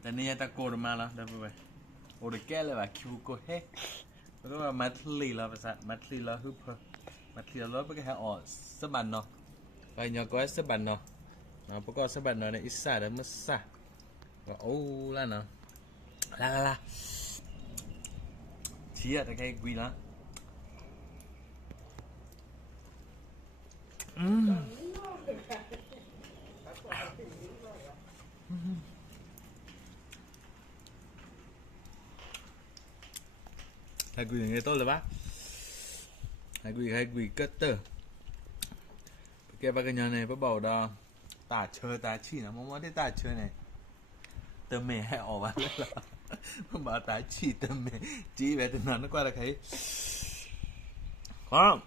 แต่นี่ตะโกนมาแล้วได้ไปโอ้เด็กแก่เลยว่ะคิวโกเฮแล้วก็ว่ามัทลีแล้วภาษามัทลีแล้วฮึบมัทลีแล้วไปก็ให้ออกสบันเนาะไปยอก็สบันเนาะเนาะประกอบสบันเนาะในอิสระเดมัสซะก็โอ้แล้วเนาะละเชียแต่แค่กุยละhai quỳ nghe tốt rồi bác hai quỳ cất tơ cái ba cái nhà này bắt bảo đó tả chơi tả chỉ là mong muốn cái tả chơi này tơ mẹ hay ỏ vào lên là bảo tả chỉ tơ mẹ chỉ về từ nó qua là thấy có không?